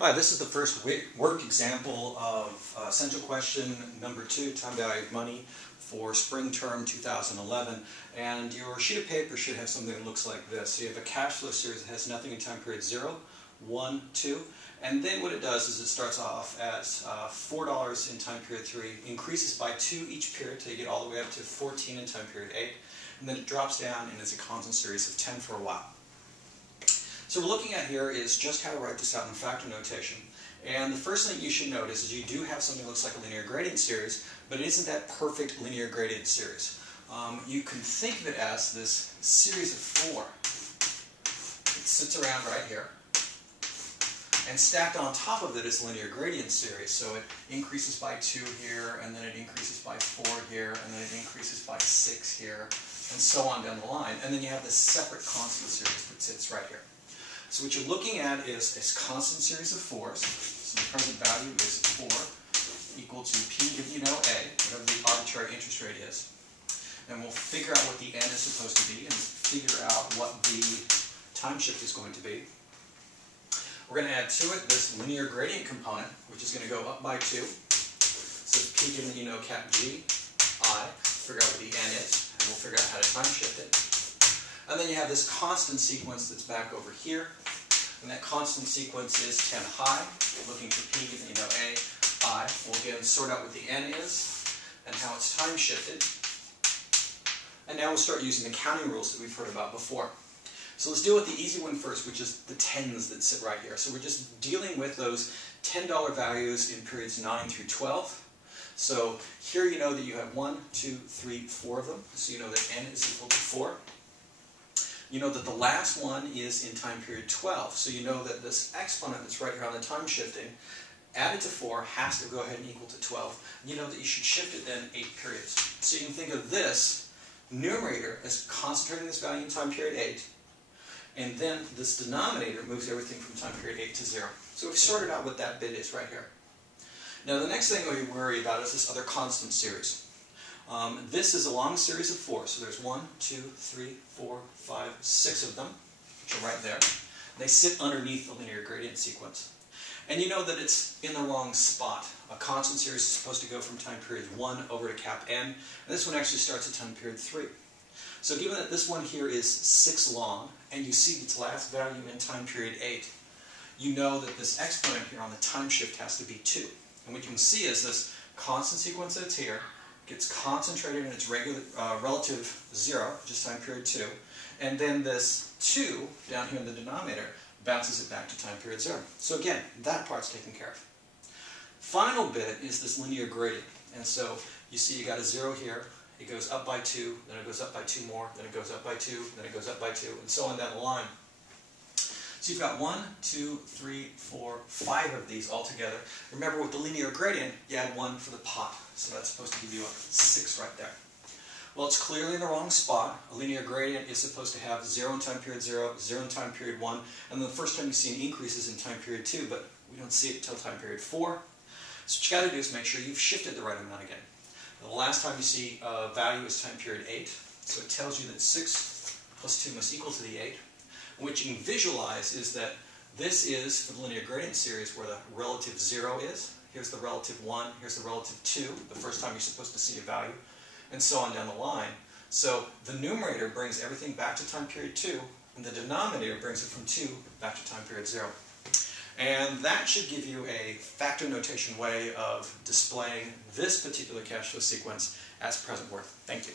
Hi, this is the first work example of essential question number 2, time value of money for spring term 2011. And your sheet of paper should have something that looks like this. So you have a cash flow series that has nothing in time period 0, 1, 2. And then what it does is it starts off at $4 in time period 3, increases by 2 each period till you get all the way up to 14 in time period 8. And then it drops down and is a constant series of 10 for a while. So what we're looking at here is just how to write this out in factor notation. And the first thing you should notice is you do have something that looks like a linear gradient series, but it isn't that perfect linear gradient series. You can think of it as this series of 4. It sits around right here. And stacked on top of it is a linear gradient series. So it increases by 2 here, and then it increases by 4 here, and then it increases by 6 here, and so on down the line. And then you have this separate constant series that sits right here. So what you're looking at is a constant series of 4s. So the present value is 4 equal to P if you know A, whatever the arbitrary interest rate is. And we'll figure out what the N is supposed to be and figure out what the time shift is going to be. We're going to add to it this linear gradient component, which is going to go up by 2. So it's P given that you know cap G, I, figure out what the N is, and we'll figure out how to time shift it. And then you have this constant sequence that's back over here. And that constant sequence is 10 high, looking for P, given you know A, I. We'll again sort out what the N is and how it's time shifted. And now we'll start using the counting rules that we've heard about before. So let's deal with the easy one first, which is the 10s that sit right here. So we're just dealing with those $10 values in periods 9 through 12. So here you know that you have 1, 2, 3, 4 of them. So you know that N is equal to 4. You know that the last one is in time period 12, so you know that this exponent that's right here on the time shifting, added to 4, has to go ahead and equal to 12. You know that you should shift it then 8 periods. So you can think of this numerator as concentrating this value in time period 8, and then this denominator moves everything from time period 8 to 0. So we've sorted out what that bit is right here. Now the next thing we worry about is this other constant series. This is a long series of 4, so there's 1, 2, 3, 4, 5, 6 of them, which are right there. They sit underneath the linear gradient sequence. And you know that it's in the wrong spot. A constant series is supposed to go from time period 1 over to cap N, and this one actually starts at time period 3. So given that this one here is 6 long, and you see its last value in time period 8, you know that this exponent here on the time shift has to be 2. And what you can see is this constant sequence that's here gets concentrated in its relative 0, which is time period 2, and then this 2 down here in the denominator bounces it back to time period 0. So again, that part's taken care of. Final bit is this linear gradient, and so you see you got a 0 here, it goes up by 2, then it goes up by 2 more, then it goes up by 2, then it goes up by 2, and so on down the line. So you've got 1, 2, 3, 4, 5 of these all together. Remember, with the linear gradient, you add 1 for the pot. So that's supposed to give you a 6 right there. Well, it's clearly in the wrong spot. A linear gradient is supposed to have 0 in time period 0, 0 in time period 1, and the first time you see an increase is in time period 2, but we don't see it until time period 4. So what you got to do is make sure you've shifted the right amount again. The last time you see a value is time period 8, so it tells you that 6 plus 2 must equal to the 8. What you can visualize is that this is, for the linear gradient series, where the relative 0 is. Here's the relative 1, here's the relative 2, the first time you're supposed to see a value, and so on down the line. So the numerator brings everything back to time period 2, and the denominator brings it from 2 back to time period 0. And that should give you a factor notation way of displaying this particular cash flow sequence as present worth. Thank you.